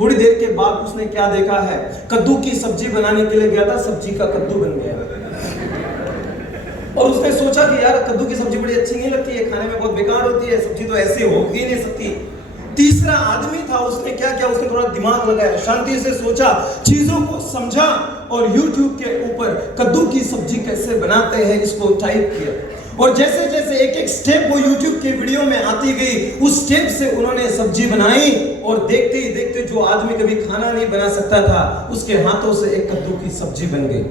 थोड़ी देर के बाद उसने क्या देखा है, कद्दू की सब्जी बनाने के लिए गया था, सब्जी का कद्दू बन गया। और उसने सोचा कि यार कद्दू की सब्जी बड़ी अच्छी नहीं लगती है, खाने में बहुत बेकार होती है, सब्जी तो ऐसी हो ही नहीं सकती। तीसरा आदमी था, उसने क्या किया, उसने थोड़ा दिमाग लगाया, शांति से सोचा, चीजों को समझा और YouTube के ऊपर कद्दू की सब्जी कैसे बनाते हैं इसको टाइप किया। और जैसे जैसे एक एक स्टेप वो YouTube के वीडियो में आती गई, उस स्टेप से उन्होंने सब्जी बनाई और देखते ही देखते जो आदमी कभी खाना नहीं बना सकता था, उसके हाथों से एक कद्दू की सब्जी बन गई।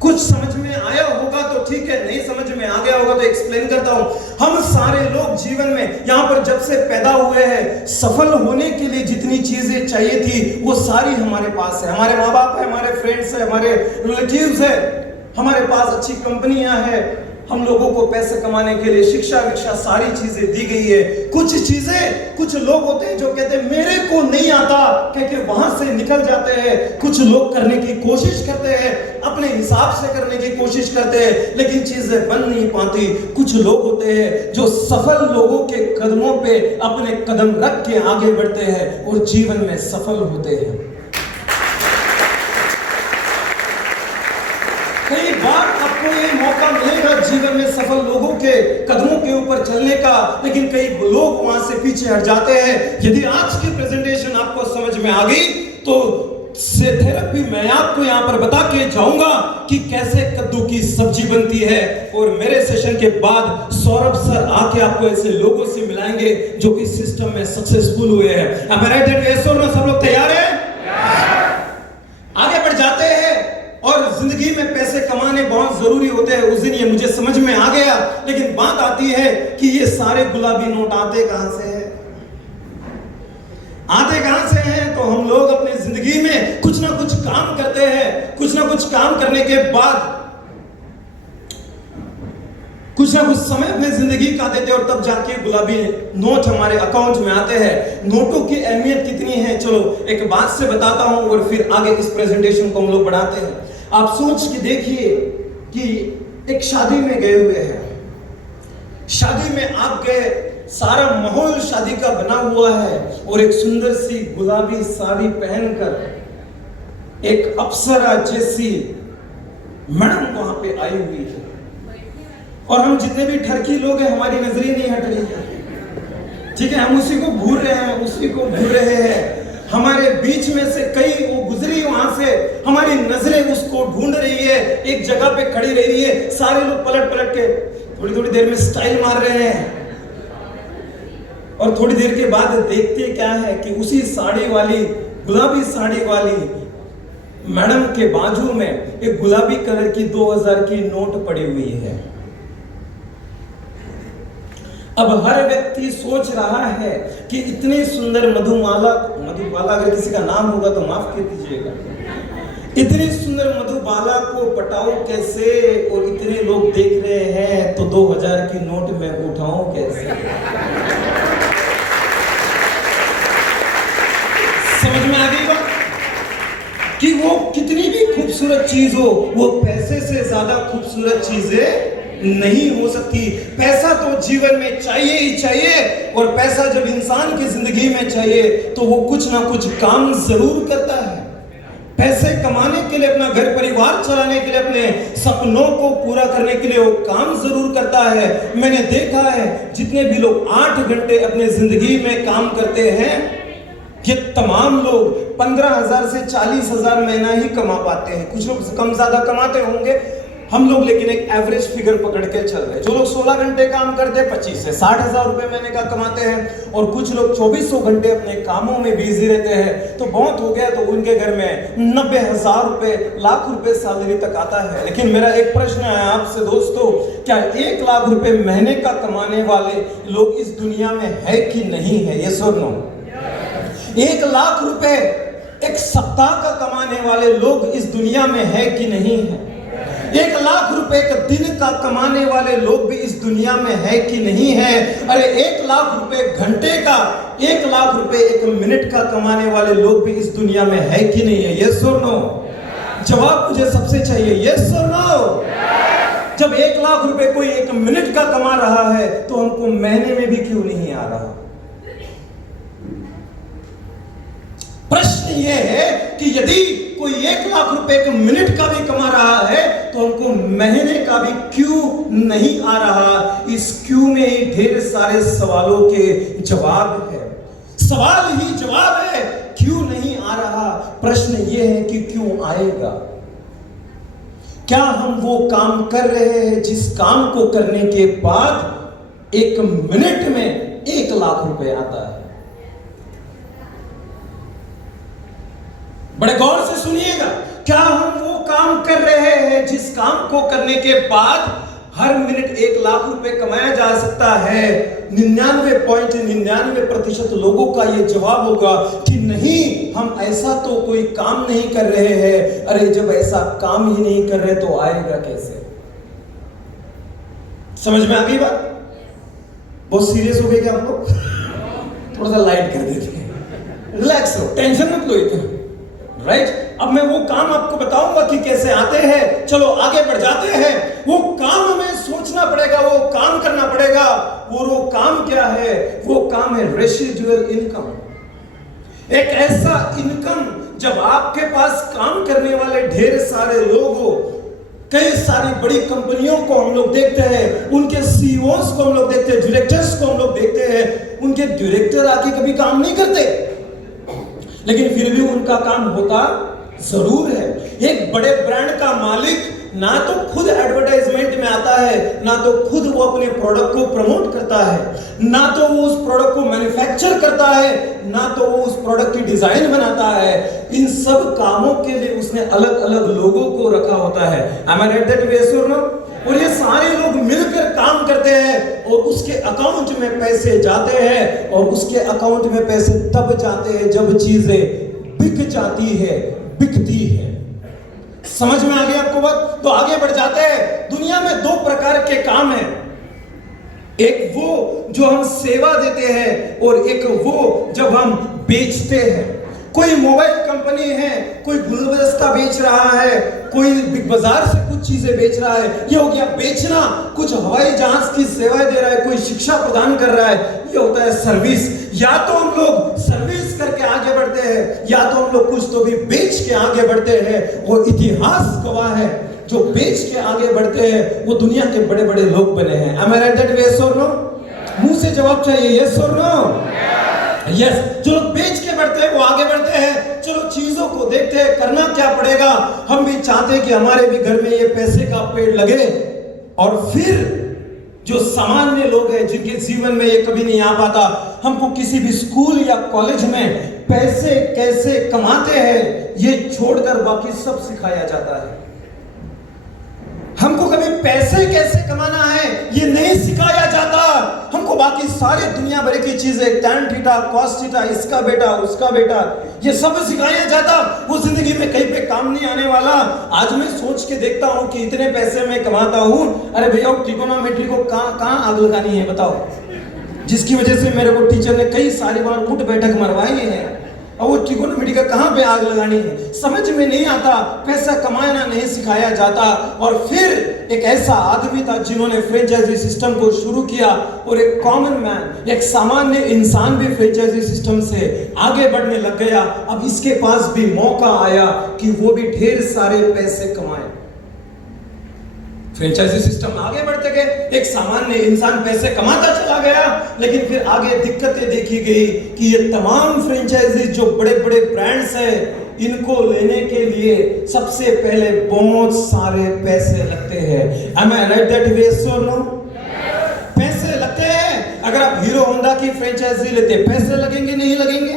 कुछ समझ में आया होगा तो ठीक है, नहीं समझ में आ गया होगा तो एक्सप्लेन करता हूं। हम सारे लोग जीवन में यहां पर जब से पैदा हुए हैं, सफल होने के लिए जितनी चीजें चाहिए थी वो सारी हमारे पास है। हमारे माँ बाप है, हमारे फ्रेंड्स है, हमारे रिलेटिव्स है, हमारे पास अच्छी कंपनियां हैं, हम लोगों को पैसे कमाने के लिए शिक्षा विक्षा सारी चीजें दी गई है। कुछ चीजें, कुछ लोग होते हैं जो कहते हैं मेरे को नहीं आता, क्योंकि वहां से निकल जाते हैं। कुछ लोग करने की कोशिश करते हैं, अपने हिसाब से करने की कोशिश करते हैं, लेकिन चीजें बन नहीं पाती। कुछ लोग होते हैं जो सफल लोगों के कदमों पे अपने कदम रख के आगे बढ़ते हैं और जीवन में सफल होते हैं। कई बार आपको ये मौका मिलेगा जीवन में सफल लोगों के कदमों के ऊपर चलने का, लेकिन कई लोग वहां से पीछे हट जाते हैं। यदि आज की प्रेजेंटेशन आपको समझ में आ गई तो से थेरेपी मैं आपको यहां पर बता के जाऊंगा कि कैसे कद्दू की सब्जी बनती है। और मेरे सेशन के बाद सौरभ सर आके आपको ऐसे लोगों से मिलाएंगे जो इस सिस्टम में सक्सेसफुल हुए हैं। सब लोग तैयार हैं? आगे बढ़ जाते हैं। और जिंदगी में पैसे कमाने बहुत जरूरी होते हैं, उस दिन ये मुझे समझ में आ गया। लेकिन बात आती है कि ये सारे गुलाबी नोट आते कहां से हैं? आते कहां से हैं? तो हम लोग अपनी जिंदगी में कुछ ना कुछ काम करते हैं, कुछ ना कुछ काम करने के बाद कुछ ना कुछ समय अपने जिंदगी का देते हैं और तब जाके गुलाबी नोट हमारे अकाउंट में आते हैं। नोटों की अहमियत कितनी है, चलो एक बात से बताता हूं और फिर आगे इस प्रेजेंटेशन को हम लोग बढ़ाते हैं। आप सोच के देखिए कि एक शादी में गए हुए हैं, शादी में आप गए, सारा माहौल शादी का बना हुआ है और एक सुंदर सी गुलाबी साड़ी पहनकर एक अप्सरा जैसी मैडम वहां पे आई हुई है। और हम जितने भी ठरकी लोग हैं, हमारी नजरें नहीं हट रही है, ठीक है, हम उसी को घूर रहे हैं, उसी को घूर रहे हैं। हमारे बीच में से कई वो गुजरी वहां से, हमारी नजरें उसको ढूंढ रही है, एक जगह पे खड़ी रही है। सारे लोग पलट पलट के थोड़ी थोड़ी देर में स्टाइल मार रहे हैं और थोड़ी देर के बाद देखते क्या है कि उसी साड़ी वाली, गुलाबी साड़ी वाली मैडम के बाजू में एक गुलाबी कलर की 2000 की नोट पड़ी हुई है। अब हर व्यक्ति सोच रहा है कि इतनी सुंदर मधुबाला अगर किसी का नाम होगा तो माफ कर दीजिएगा, इतनी सुंदर मधुबाला को पटाओ कैसे, और इतने लोग देख रहे हैं तो 2000 की नोट में उठाऊं कैसे? समझ में आ गई बात कि वो कितनी भी खूबसूरत चीज हो, वो पैसे से ज्यादा खूबसूरत चीजें नहीं हो सकती। पैसा तो जीवन में चाहिए ही चाहिए, और पैसा जब इंसान की जिंदगी में चाहिए तो वो कुछ ना कुछ काम जरूर करता है। पैसे कमाने के लिए, अपना घर परिवार चलाने के लिए, अपने सपनों को पूरा करने के लिए वो काम जरूर करता है। मैंने देखा है जितने भी लोग 8 घंटे अपने जिंदगी में काम करते हैं, ये तमाम लोग 15,000 से 40,000 महीना ही कमा पाते हैं। कुछ लोग कम ज्यादा कमाते होंगे, हम लोग लेकिन एक एवरेज फिगर पकड़ के चल रहे हैं। जो लोग 16 घंटे काम करते हैं 25 से 60,000 रुपए महीने का कमाते हैं, और कुछ लोग 2400 घंटे अपने कामों में बिजी रहते हैं। तो बहुत हो गया तो उनके घर में 90,000 रुपए, लाख रुपए सैलरी तक आता है। लेकिन मेरा एक प्रश्न है आपसे दोस्तों, क्या 1 लाख रुपए महीने का कमाने वाले लोग इस दुनिया में है कि नहीं है? ये सुन लो, 1 लाख रुपए एक सप्ताह का कमाने वाले लोग इस दुनिया में है कि नहीं है? 1 लाख रुपए का दिन का कमाने वाले लोग भी इस दुनिया में है कि नहीं है? अरे 1 लाख रुपए घंटे का, 1 लाख रुपए 1 मिनट का कमाने वाले लोग भी इस दुनिया में है कि नहीं है? यस और नो? जवाब मुझे सबसे चाहिए, यस और नो? जब 1 लाख रुपए कोई 1 मिनट का कमा रहा है तो हमको महीने में भी क्यों नहीं आ रहा? प्रश्न ये है कि यदि कोई 1 लाख रुपए का मिनट का भी कमा रहा है तो हमको महीने का भी क्यों नहीं आ रहा? इस क्यों में ही ढेर सारे सवालों के जवाब है। सवाल ही जवाब है, क्यों नहीं आ रहा। प्रश्न ये है कि क्यों आएगा? क्या हम वो काम कर रहे हैं जिस काम को करने के बाद 1 मिनट में 1 लाख रुपए आता है? बड़े गौर से सुनिएगा, क्या हम वो काम कर रहे हैं जिस काम को करने के बाद हर मिनट 1 लाख रुपए कमाया जा सकता है? 99.99% लोगों का ये जवाब होगा कि नहीं, हम ऐसा तो कोई काम नहीं कर रहे हैं। अरे जब ऐसा काम ही नहीं कर रहे तो आएगा कैसे? समझ में आ गई बात? बहुत सीरियस हो गए क्या आप लोग? थोड़ा सा लाइट कर देते हैं, रिलैक्स हो, टेंशन मत लो इतना, राइट? अब मैं वो काम आपको बताऊंगा कि कैसे आते हैं। चलो आगे बढ़ जाते हैं। वो काम हमें सोचना पड़ेगा, वो काम करना पड़ेगा। वो काम क्या है? वो काम है रेसिडुअल इनकम। एक ऐसा इनकम जब आपके पास काम करने वाले ढेर सारे लोग हो, कई सारी बड़ी कंपनियों को हम लोग देखते हैं, उनके सीईओस को हम लोग देखते हैं, डायरेक्टर्स को हम लोग देखते हैं, उनके डायरेक्टर आके कभी काम नहीं करते, लेकिन फिर भी उनका काम होता जरूर है। एक बड़े ब्रांड का मालिक ना तो खुद एडवर्टाइजमेंट में आता है, ना तो खुद वो अपने प्रोडक्ट को प्रमोट करता है, ना तो वो उस प्रोडक्ट को मैन्युफैक्चर करता है, ना तो वो उस प्रोडक्ट की डिजाइन बनाता है। इन सब कामों के लिए उसने अलग अलग लोगों को रखा होता है। Am I right that way, sir? No? और ये सारे लोग मिलकर काम करते हैं और उसके अकाउंट में पैसे जाते हैं, और उसके अकाउंट में पैसे तब जाते हैं जब चीजें बिक जाती है, बिकती है। समझ में आ गई आपको बात? तो आगे बढ़ जाते हैं। दुनिया में 2 प्रकार के काम हैं, एक वो जो हम सेवा देते हैं और एक वो जब हम बेचते हैं। कोई मोबाइल कंपनी है, कोई गुलदस्ता बेच रहा है, कोई बिग बाजार से कुछ चीजें बेच रहा है, ये हो गया बेचना। कुछ हवाई जहाज की सेवाएं दे रहा है, कोई शिक्षा प्रदान कर रहा है, ये होता है सर्विस। या तो हम लोग सर्विस करके आगे बढ़ते हैं, या तो हम लोग कुछ तो भी बेच के आगे बढ़ते हैं। और इतिहास गवाह है, जो बेच के आगे बढ़ते हैं वो दुनिया के बड़े बड़े लोग बने हैं। Am I right that way, yes or no? मुंह से जवाब चाहिए, yes or no? यस। जो लोग बेच के बढ़ते हैं वो आगे बढ़ते हैं। चलो चीजों को देखते हैं, करना क्या पड़ेगा। हम भी चाहते हैं कि हमारे भी घर में ये पैसे का पेड़ लगे, और फिर जो सामान्य लोग हैं जिनके जीवन में ये कभी नहीं आ पाता, हमको किसी भी स्कूल या कॉलेज में पैसे कैसे कमाते हैं ये छोड़कर बाकी सब सिखाया जाता है। हमको कभी पैसे कैसे कमाना है ये नहीं सिखाया जाता। हमको बाकी सारी दुनिया भर की चीजें, टैन थीटा, कॉस थीटा, इसका बेटा उसका बेटा, ये सब सिखाया जाता। वो जिंदगी में कहीं पे काम नहीं आने वाला। आज मैं सोच के देखता हूँ कि इतने पैसे मैं कमाता हूँ, अरे भैया ट्रिगोनोमेट्री को कहाँ आग लगानी है बताओ, जिसकी वजह से मेरे को टीचर ने कई सारी बार उठ बैठक मरवाई है, और वो ट्रिगोनोमेट्री का कहाँ पे आग लगानी है समझ में नहीं आता। पैसा कमाना नहीं सिखाया जाता। और फिर एक ऐसा आदमी था जिन्होंने फ्रेंचाइजी सिस्टम को शुरू किया, और एक कॉमन मैन, एक सामान्य इंसान भी फ्रेंचाइजी सिस्टम से आगे बढ़ने लग गया। अब इसके पास भी मौका आया कि वो भी ढेर सारे पैसे कमाए। फ्रेंचाइजी सिस्टम आगे बढ़ते गए, एक सामान्य इंसान पैसे कमाता चला गया, लेकिन फिर आगे दिक्कतें देखी गई कि ये तमाम फ्रेंचाइजी जो बड़े बड़े ब्रांड्स हैं, इनको लेने के लिए सबसे पहले बहुत सारे पैसे लगते हैं। Am I right that way, sir? No? पैसे लगते हैं। अगर आप हीरो होंडा की फ्रेंचाइजी लेते, पैसे लगेंगे नहीं लगेंगे?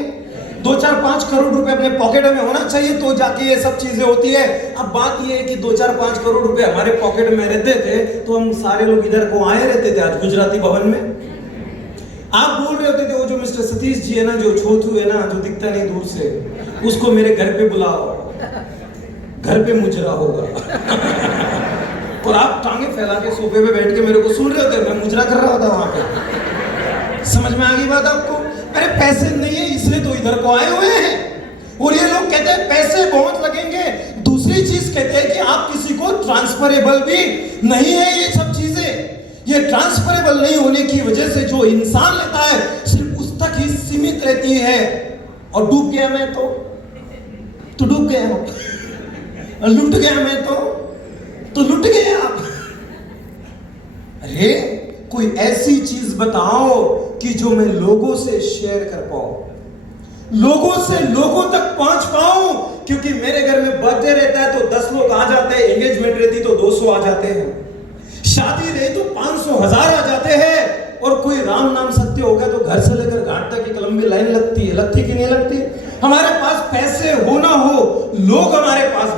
2-4-5 करोड़ रुपए अपने पॉकेट में होना चाहिए तो जाके ये सब चीजें होती है। अब बात ये है कि 2-4-5 करोड़ रुपए हमारे पॉकेट में रहते थे तो हम सारे लोग इधर को आए रहते थे आज गुजराती भवन में। आप बोल रहे होते थे वो जो मिस्टर सतीश जी है ना, जो छोटू है ना, जो दिखता नहीं दूर से, उसको मेरे घर पे बुलाओ, घर पे मुजरा होगा। और आप टांगे फैला के सोफे पे बैठ के मेरे को सुन रहे होते, मैं मुजरा कर रहा होता वहां पे। समझ में आ गई बात आपको? अरे पैसे नहीं है इसलिए तो इधर को आए हुए हैं। और ये लोग कहते हैं पैसे बहुत लगेंगे। दूसरी चीज कहते हैं कि आप किसी को ट्रांसफरेबल भी नहीं है। ये सब चीजें ये ट्रांसफरेबल नहीं होने की वजह से जो इंसान लेता है सिर्फ उस तक ही सीमित रहती है। और डूब गया मैं तो तो डूब गए आप, लुट गया मैं तो लुट गए आप। अरे कोई ऐसी चीज बताओ कि जो मैं लोगों से शेयर कर पाऊं, लोगों से लोगों तक पहुंच पाऊं। क्योंकि मेरे घर में बर्थडे रहता है तो 10 लोग आ जाते हैं, एंगेजमेंट रहती तो 200 आ जाते हैं, शादी रही तो 500 1000 आ जाते हैं। और कोई राम नाम सत्य हो गया तो घर से लेकर घाट तक की लंबी लाइन लगती है, लगती कि नहीं लगती? हमारे पास पैसे हो ना हो, लोग हमारे पास